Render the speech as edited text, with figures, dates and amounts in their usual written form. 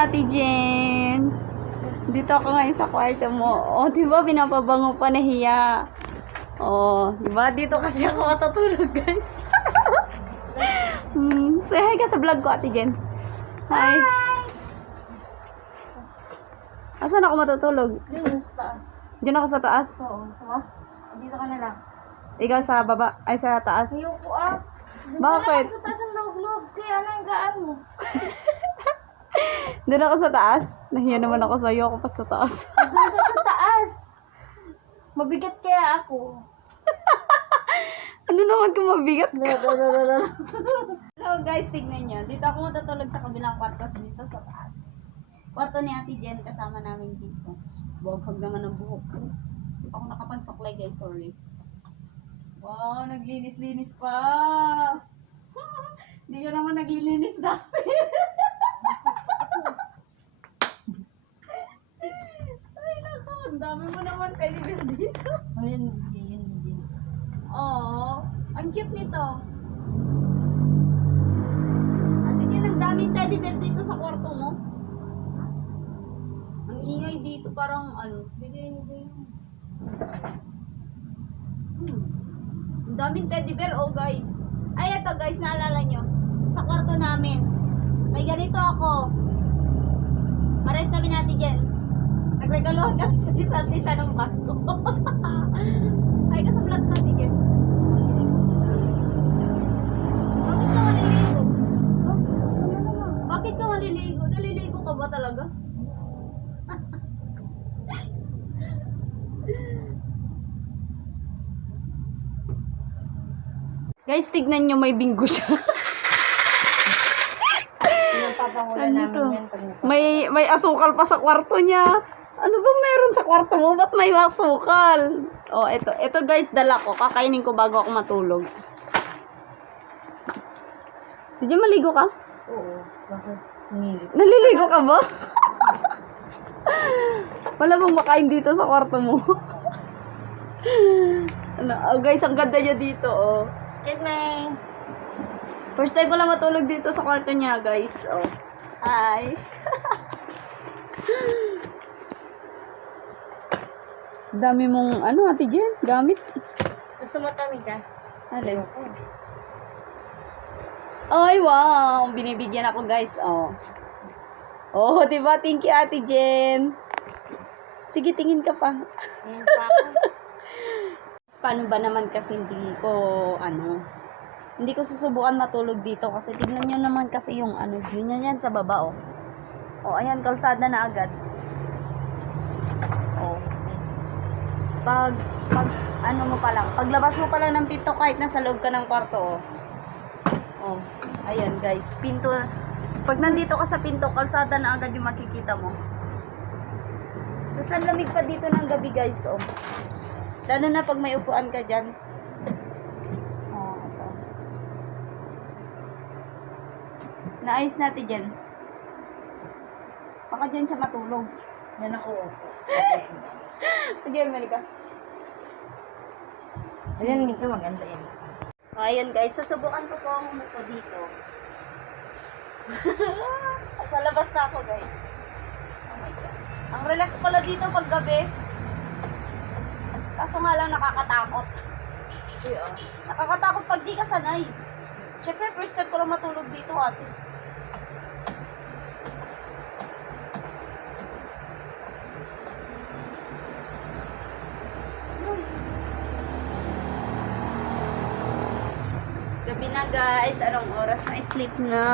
Ate Jen. Dito ako ngayon sa kwarto mo. Oh, di ba pinapabango pa, nahiya. Oh, di ba dito kasi ako matutulog, guys. Say hi ka sa vlog ko, Ate Jen. Hi. Asan ako matutulog? Yun, sa taas. Diyan ako sa taas. Oo, sama. Dito ka na lang. Ikaw sa baba, ay sa taas. Ayoko ah. Bakit? Sa taas ang loob-loob. Kaya ano yung gaan mo? Doon ako sa taas. Nahiya naman ako sa'yo. Ako pa sa taas. Doon ka sa taas. Mabigat kaya ako. Ano naman kung mabigat ka? Lalalala. Hello guys, tignan nyo. Dito ako matutulog sa kabilang kwarto. Dito sa taas. Kwarto ni Ate Jen. Kasama namin dito. Buhaghag naman ang buhok ko. Hindi pa ako nakapagsaklay guys. Sorry. Wow, naglinis-linis pa. Hindi ka naman naglilinis dati. Ay, naku. Ang dami mo naman pwede dito. Ayun, hindi. Oo. Ang cute nito. Ate Jen, ang daming teddy bear dito sa kwarto mo. Ang ingay dito parang ano. Bigay mo din. Ang daming teddy bear, oh guys. Ay, ito guys, naalala nyo. Sa kwarto namin. May ganito ako. Mares kami natin dyan. Nagregalohan kami sa isa ng Pasko. Ay, ka sa vlog natin dyan. Bakit ka maliligo? Bakit ka maliligo? Naliligo ka ba talaga? Guys, tignan nyo, may bingo siya. Papangulan Ano namin to? yan. May asukal pa sa kwarto niya. Ano ba meron sa kwarto mo? Ba't may asukal? Oh, ito guys, dala ko. Kakainin ko bago ako matulog. Hindi maligo ka? Oo. Bakit? Nilip. Naliligo ka ba? Wala bang makain dito sa kwarto mo? Ano, oh, guys, ang ganda niya dito, oh. Kiss me. First time ko lang matulog dito sa kwarto niya, guys. Oh. Hi. Dami mong, ano, Ate Jen, gamit. Gusto mo tamig ka? Alin? Ay, wow. Binibigyan ako, guys. Oh. Oh, diba? Thank you, Ate Jen. Sige, tingin ka pa. Ayan pa ako. Paano ba naman kasi hindi ko susubukan matulog dito kasi tignan nyo naman kasi yung view niya yan sa baba, oh. Oh, ayan, kalsada na agad. Oh. Pag paglabas mo pa lang ng pinto kahit nasa loob ka ng kwarto, oh. Oh, ayan guys, pinto. Pag nandito ka sa pinto, kalsada na agad yung makikita mo. So, lamig pa dito ng gabi, guys, oh. Lalo na pag may upuan ka dyan. Oh, ito. Naayos natin dyan. Baka dyan siya matulog. Yan ako. Sige, Melika. Ayan, hindi ka maganda yan. So, ayan guys, susubukan ko po ang umupo dito. Sa labas na ako, guys. Oh my God. Ang relax pala dito pag gabi. Kaso nga lang nakakatakot. Yeah. Nakakatakot pag di ka sanay. Siyempre, first time ko lang matulog dito, ate. Gabi na guys. Anong oras na? Sleep na.